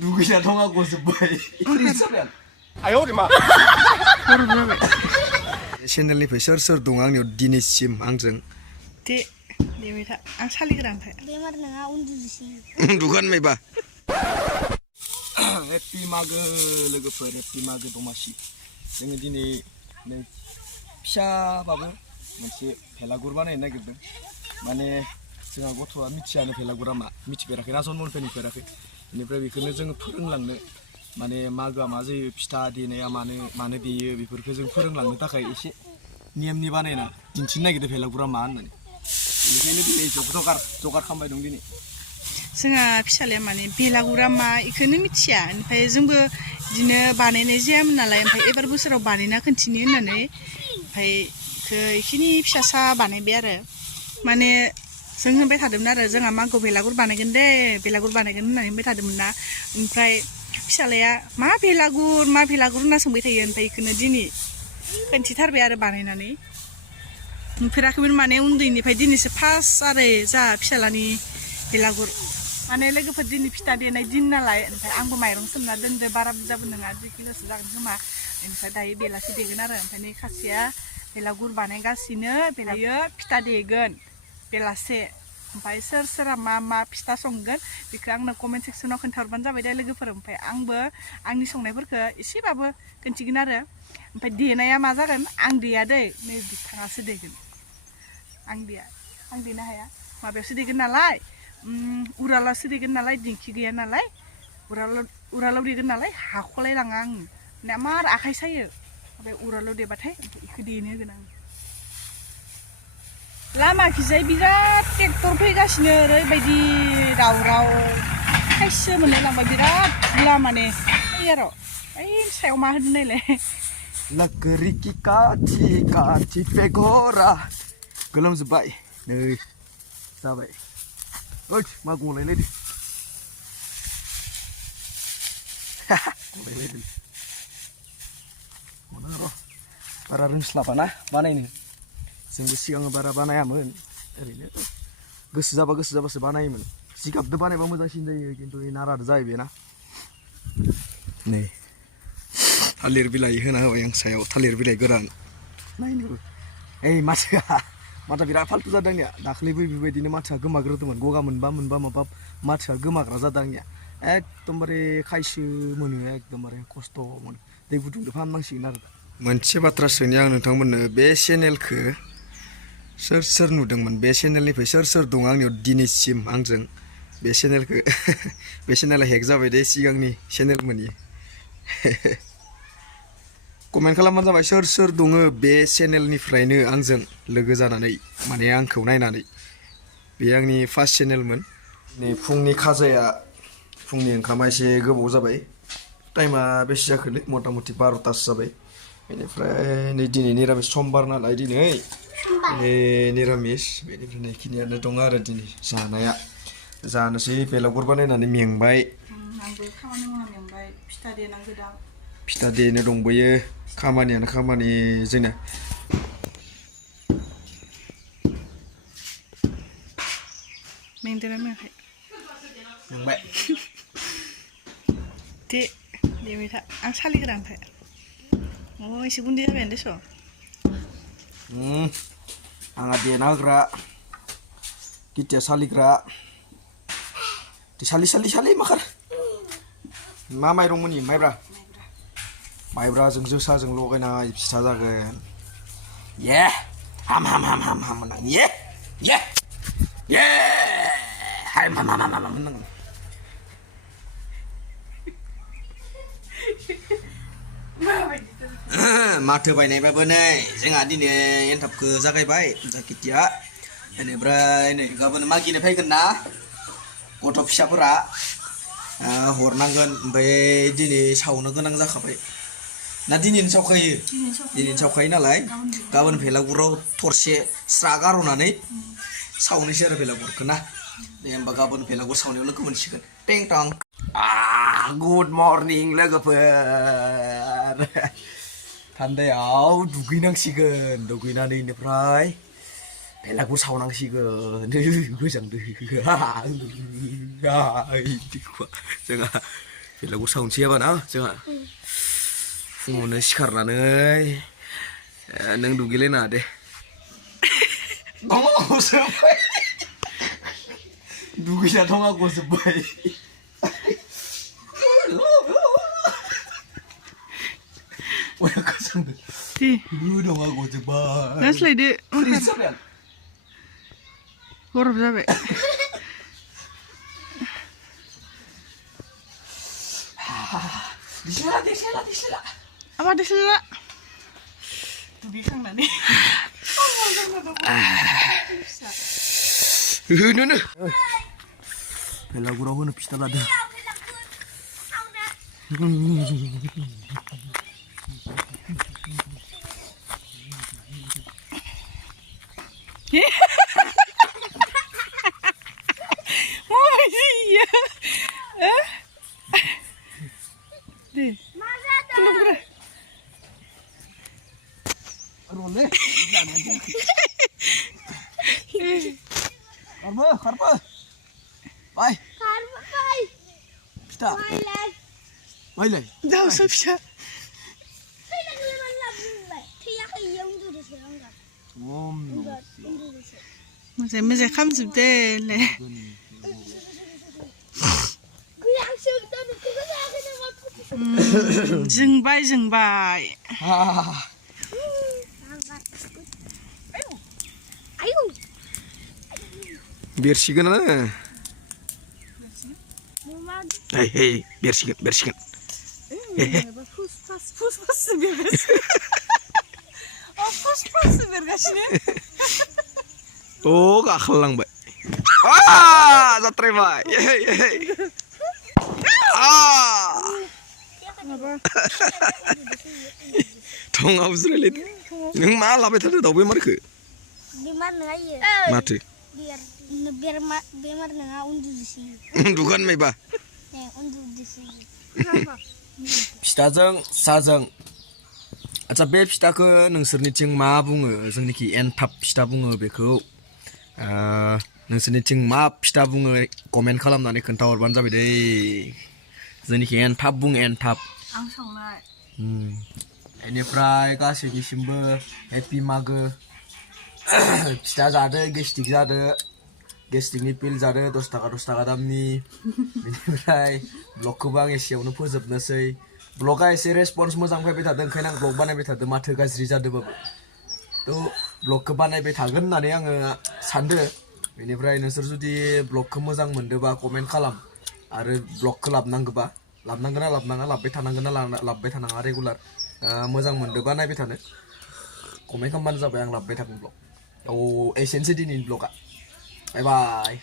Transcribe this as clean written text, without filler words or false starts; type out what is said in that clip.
दुगैना दंआगौ जोब्बाय आयौ मा चेनेलनिफ्राय सोर दं आंनियाव दिनैसिम आंजों देबाय था आं सालिग्रा ओमफ्राय बेमार नङा उन्दुजोसै उन्दुगोन मायबा हेपि मागो लोगोफोर हेपि मागो दमासि जोङो दिनै नै फिसाबाबो मोनसे भेलागुर बानायनो नागिरदों माने जोंहा गथ'आ मिथियानो भेलागुरा मा मिथिफेराखै ना जन्मनिफ्राय नुफेराखै बेनिफ्राय बेखौनो जोङो फोरोंलांनो माने मागोआ मा जायो फिथा देनाया मानो देयो बेफोरखौ जों फोरोंलांनो थाखाय एसे नेमनि बानायना दिन्थिनो नागिरदों भेलागुरा मा होननानै बेनिखायनो दिनै जगार खालामबाय दं दिनै जोंहा फिसालाया माने बेलागुरा मा इखौनो मिथिया ओमफ्राय जोंबो बिदिनो बानायनाय जायामोन नालाय ओमफ्राय एबार बोसोराव बानायना खोन्थिनो होननानै ओमफ्राय इखिनि फिसासा बानायबाय आरो माने जों होनबाय थादोंमोन आरो जोंहा मागोआव बेलागुर बानायगोन दे बेलागुर बानायगोन होननानै होनबाय थादोंमोन ना ओमफ्राय फिसालाया मा बेलागुर होनना सोंबाय थायो ओमफ्राय इखौनो दिनै खोन्थिथारबाय आरो बानायनानै नुफेराखैमोन माने उन्दैनिफ्राय दिनैसो फार्स्ट आरो जोंहा फिसालानि बेलागुर माने लोगोफोर दिनै फिथा देनाय दिन नालाय ओमफ्राय आंबो माइरं सोमना दोनदो बारा बुरजाबो नङा 2 किल'सो जागोन खोमा ओमफ्राय दायो बेलासि देगोन आरो ओमफ्राय नै खासेया बेलागुर बानायगासिनो बेलायो फिथा देगोन बेलासे ओमफ्राय सोरा मा फिथा संगोन बेखौ आंनो कमेन्ट सेक्सनाव खोन्थाहरबानो जाबाय दे लोगोफोर ओमफ्राय आंबो आंनि संनायफोरखौ एसेबाबो खोन्थिगोन आरो ओमफ्राय देनाया मा जागोन आं देया दै नै बिथाङासो देगोन आं देनो हाया माबायावसो देगोन नालाय उरालावसो देगोन नालाय दिंखि गैया नालाय उरालाव देगोन नालाय हाख'लाय लाङा आं मार आखाइ सायो ओमफ्राय उरालाव देबाथाय बेखौ देनो होगोन आं लामाखिजाय बिराद ट्रेक्टर फैगासिनो ओरैबायदि दावराव खायसो मोनलाय लांबाय बिराद लामाने आरो ओइ सायाव मा होनो नायलाय लाकरिकी काथि पेगरा गोलोमजोब्बाय नै जाबाय ओइ मा गलायलायदो गलायलायदो माना र' बारा रोंस्लाबाना बानायनो जोंबो सिगाङाव बारा बानायामोन ओरैनो गोसो जाबासो बानायोमोन जिगाबदो बानायबा मोजांसिन जायो खिन्थु नारादो जाहैबाय ना नै थालिर बिलाइ होना होबाय आं सायाव थालिर बिलाइ गोरान नायनोबो ओइ माथोआ बिराद फाल्थु जादों आंनिया दाख्लैबो बेबायदिनो माथोआ गोमाग्रोदोंमोन गगा मोनबा माबा माथोआ गोमाग्रा जादों आंनिया एकदमबारे खायसो मोनो एकदमबारे खस्थ' मोनो दै गुदुंजों फाहामनांसिगोन आरो मोनसे बाथ्रा सोंनि आं नोंथांमोननो बे चेनेलखौ सोर नुदोंमोन बे चेनेलनिफ्राय सोर दं आंनियाव दिनैसिम आंजों बे चेनेलखौ बे चेनेला हेक जाबाय दे सिगांनि चेनेलमोननि कमेन्ट खालामबानो जाबाय सोर दङ बे चेनेलनिफ्रायनो आंजों लोगो जानानै माने आंखौ नायनानै बे आंनि फार्स्ट चेनेलमोन नै फुंनि खाजाया फुंनि ओंखामा एसे गोबाव जाबाय टाइमा बेसे जाखोलै मथा मथि 12तासो जाबाय बेनिफ्राय नै दिनै निरामिस समबार नालाय दिनै निरामिस बेनिफ्राय नैखिनियानो दङ आरो दिनै जानाया जानोसै बेलागुर बानायनानै मेंबाय आंबो खामानि मावना मेंबाय फिथा देनांगौ दा फिथा देनो दंबोयो खामानियानो खामानि जोंना मेंदोना मेङाखै मेंबाय देबाय था आं सालिग्रा ओमफ्राय एसे गुन्दै जाबायानो देस' आंहा देना होग्रा गिथिया सालिग्रा सालि माखार मा माइरं मोनि माइब्राजों जोसाजों लगायनाय फिथा जागोन ये हाम होननांगोन ये हाम होननांगोन माथो बायनायबाबो नै जोंहा दिनै एनथाबखौ जागायबाय जाखिथिया बेनिफ्राय नै गाबोन मागिनो फैगोन ना गथ' फिसाफोरा हरनांगोन ओमफ्राय दिनै सावनो गोनां जाखाबाय ना दिनैनो सावखायो नालाय गाबोन भेलागुराव थरसे स्रा गार'नानै सावनोसै आरो भेलागुरखौ ना दे होमबा गाबोन भेलागुर सावनायाव लोगो मोनसिगोन टें टं गुड मर्निं लोगोफोर थान्दायाव दुगैनांसिगोन दुगैनानै बेनिफ्राय भेलागुर सावनांसिगोन गोजांदो जोंहा बेलागुर सावनोसै आरोना जोंहा फुङावनो सिखारनानै नों दुगैलायनाङा दे गजोब्बाय दुगैना दङा गजोब्बाय Wah, kasang deh. Di. Lu dong aku coba. Nasli di. Risap ya. Huruf sampai. Disela. Apa disela? Tuh bisang nanti. Nuna. Pelagu rohun pista ada. Mau sih ya? Deh. Tolong gue. Role. Karpa. Bye. Pista. Bye. Dah usah bisa. Masih kamsib deh le. Jengbai. Ayo. Bersihkan lah. Hei, bersihkan. Pus beres. Oh, pus beres nih. Oh, kaklang, Mbak. Satre, Mbak. Yeay. Tong habis relit. Yang malah betul tuh, tapi mereka. Di mana ya? Mati. Biar nggak undur di sini. Bukan, Mbak. Undur di sini. Pistazeng, sazeng. Aca bे फिथाखौ नोंसोरनिथिं मा बुङो जोंनिखि एनथाब फिथा बुङो बेखौ नोंसोरनिथिं मा फिथा बुङो कमेन्ट खालामनानै खोन्थाहरबानो जाबाय दै जोंनिखि एनथाब बुङो एनथाब आं संनाय बेनिफ्राय गासैनिसिमबो हेपि मागो फिथा जादो गेस्टिकनि पिल जादो 10 थाखा दामनि बेनिफ्राय ब्लगखौबो आं एसेयावनो फोजोबनोसै ब्लगा एसे रेसपन्स मोजां फैबाय थादों ओंखायनो आं ब्लग बानायबाय थादों माथो गाज्रि जादोंबाबो थ' ब्लगखौ बानायबाय थागोन होननानै आङो सानदों बेनिफ्राय नोंसोर जुदि ब्लगखौ मोजां मोनदोंबा कमेन्ट खालाम आरो ब्लगखौ लाबनांगोबा लाबनांगोन ना लाबनाङा लाबबाय थानांगोन ना लाबबाय थानाङा रेगुलार मोजां मोनदोंबा नायबाय थानो कमेन्ट खालामबानो जाबाय आं लाबबाय थागोन ब्लग एसेनोसै दिनैनि ब्लगा बाय बाय